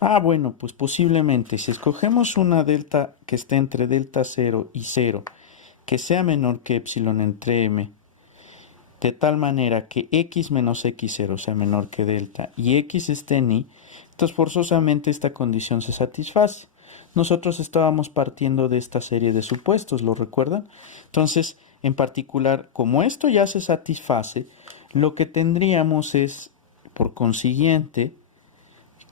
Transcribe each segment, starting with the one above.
Bueno, pues posiblemente si escogemos una delta que esté entre delta 0 y 0, que sea menor que epsilon entre m, de tal manera que x menos x0 sea menor que delta y x esté en y, entonces forzosamente esta condición se satisface. Nosotros estábamos partiendo de esta serie de supuestos, ¿lo recuerdan? Entonces, en particular, como esto ya se satisface, lo que tendríamos es, por consiguiente,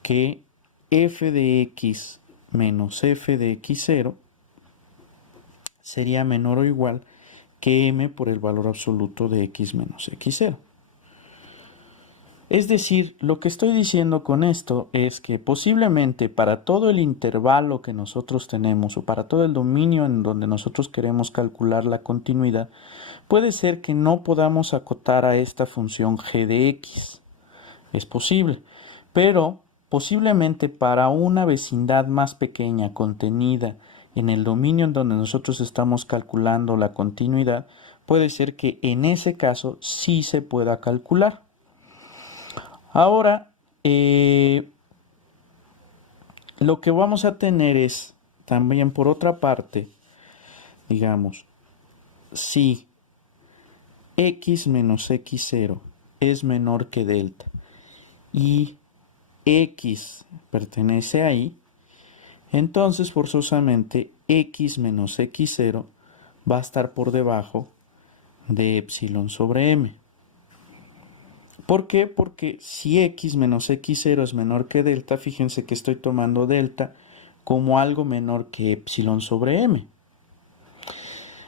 que f de x menos f de x0 sería menor o igual que m por el valor absoluto de x menos x0. Es decir, lo que estoy diciendo con esto es que posiblemente para todo el intervalo que nosotros tenemos o para todo el dominio en donde nosotros queremos calcular la continuidad, puede ser que no podamos acotar a esta función g de x. Es posible, pero posiblemente para una vecindad más pequeña contenida en el dominio en donde nosotros estamos calculando la continuidad, puede ser que en ese caso sí se pueda calcular. Ahora, lo que vamos a tener es también por otra parte, digamos, si x menos x0 es menor que delta y x pertenece a y, entonces forzosamente x menos x0 va a estar por debajo de epsilon sobre m. ¿Por qué? Porque si x menos x0 es menor que delta, fíjense que estoy tomando delta como algo menor que epsilon sobre m.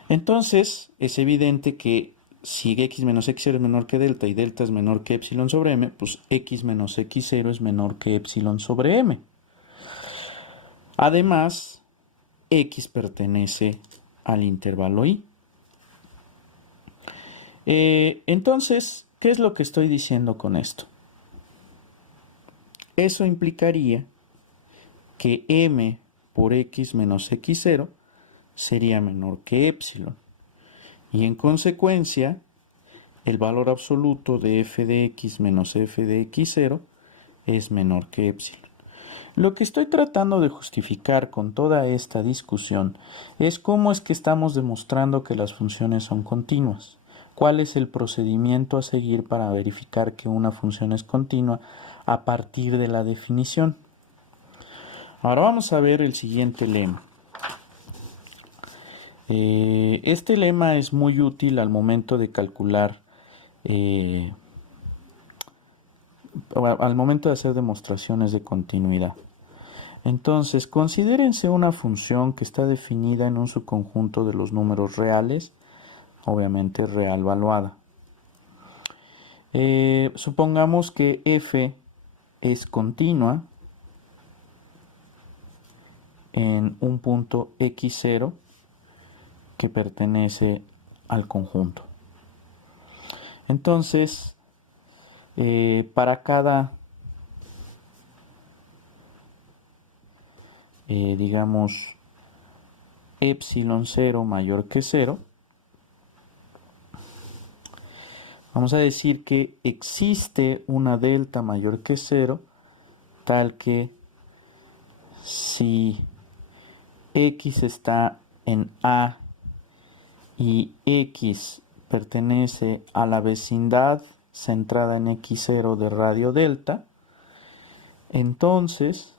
Entonces, es evidente que si x menos x0 es menor que delta y delta es menor que epsilon sobre m, pues x menos x0 es menor que epsilon sobre m. Además, x pertenece al intervalo y. Entonces, ¿qué es lo que estoy diciendo con esto? Eso implicaría que m por x menos x0 sería menor que epsilon. Y en consecuencia, el valor absoluto de f de x menos f de x0 es menor que epsilon. Lo que estoy tratando de justificar con toda esta discusión es cómo es que estamos demostrando que las funciones son continuas. ¿Cuál es el procedimiento a seguir para verificar que una función es continua a partir de la definición? Ahora vamos a ver el siguiente lema. Este lema es muy útil al momento de calcular, al momento de hacer demostraciones de continuidad. Entonces, considérense una función que está definida en un subconjunto de los números reales, obviamente real valuada. Supongamos que f es continua en un punto x0 que pertenece al conjunto. Entonces, para cada, digamos, epsilon 0 mayor que 0, vamos a decir que existe una delta mayor que 0, tal que si x está en A y x pertenece a la vecindad centrada en x0 de radio delta, entonces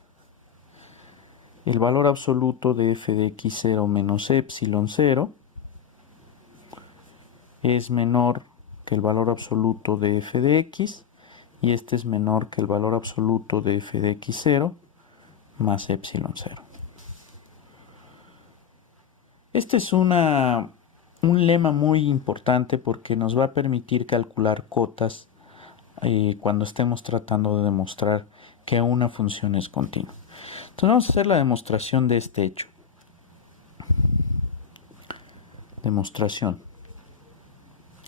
el valor absoluto de f de x0 menos epsilon 0 es menor que el valor absoluto de f de x y este es menor que el valor absoluto de f de x0 más epsilon 0. Este es un lema muy importante porque nos va a permitir calcular cotas cuando estemos tratando de demostrar que una función es continua. Entonces vamos a hacer la demostración de este hecho. Demostración.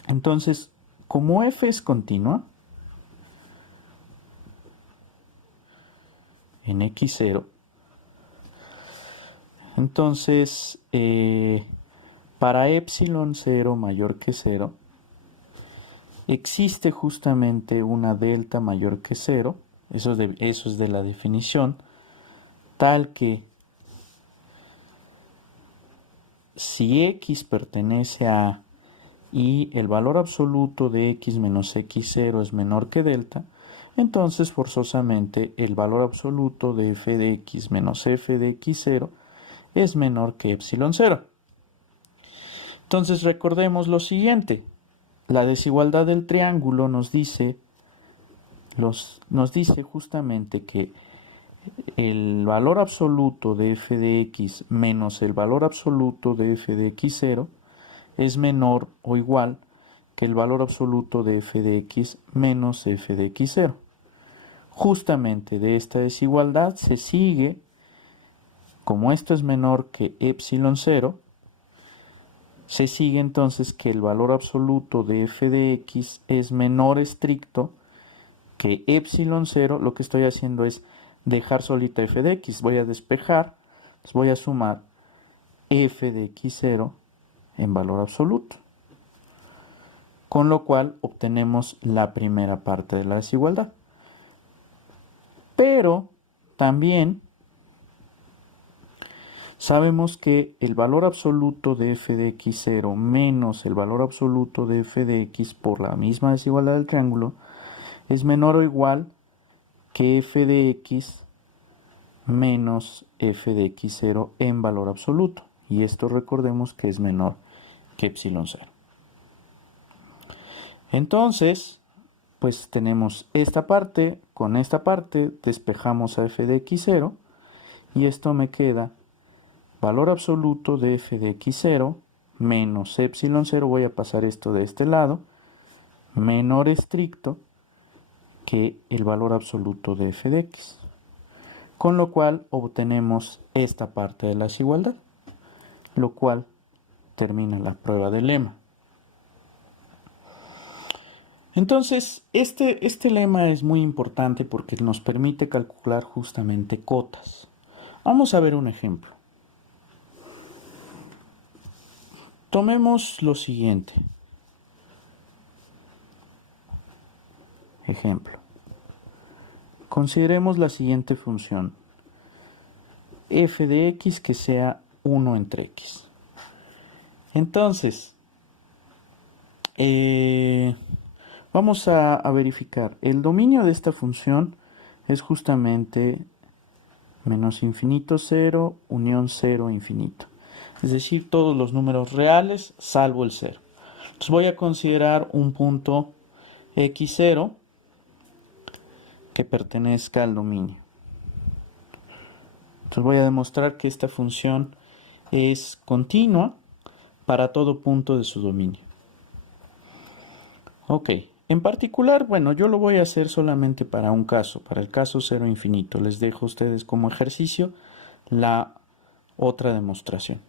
Entonces, como f es continua en x0, entonces para epsilon 0 mayor que 0, existe justamente una delta mayor que 0, eso es de la definición, tal que si x pertenece a A y el valor absoluto de x menos x0 es menor que delta, entonces forzosamente el valor absoluto de f de x menos f de x0 es menor que epsilon 0. Entonces recordemos lo siguiente, la desigualdad del triángulo nos dice justamente que el valor absoluto de f de x menos el valor absoluto de f de x0 es menor o igual que el valor absoluto de f de x menos f de x0. Justamente de esta desigualdad se sigue, como esto es menor que epsilon 0, se sigue entonces que el valor absoluto de f de x es menor estricto que epsilon 0. Lo que estoy haciendo es dejar solita f de x. Voy a despejar, pues voy a sumar f de x0 en valor absoluto. Con lo cual obtenemos la primera parte de la desigualdad. Pero también sabemos que el valor absoluto de f de x0 menos el valor absoluto de f de x por la misma desigualdad del triángulo es menor o igual que f de x menos f de x0 en valor absoluto. Y esto recordemos que es menor que epsilon 0. Entonces, pues tenemos esta parte, con esta parte despejamos a f de x0 y esto me queda valor absoluto de f de x0 menos epsilon 0, voy a pasar esto de este lado, menor estricto que el valor absoluto de f de x. Con lo cual obtenemos esta parte de la desigualdad, lo cual termina la prueba de lema. Entonces, este lema es muy importante porque nos permite calcular justamente cotas. Vamos a ver un ejemplo. Tomemos lo siguiente. Ejemplo. Consideremos la siguiente función. F de x que sea 1 entre x. Entonces, vamos a verificar. El dominio de esta función es justamente menos infinito 0, unión 0, infinito. Es decir, todos los números reales salvo el 0. Entonces voy a considerar un punto x0 que pertenezca al dominio. Entonces voy a demostrar que esta función es continua para todo punto de su dominio. Ok, en particular, bueno, yo lo voy a hacer solamente para un caso, para el caso 0 infinito. Les dejo a ustedes como ejercicio la otra demostración.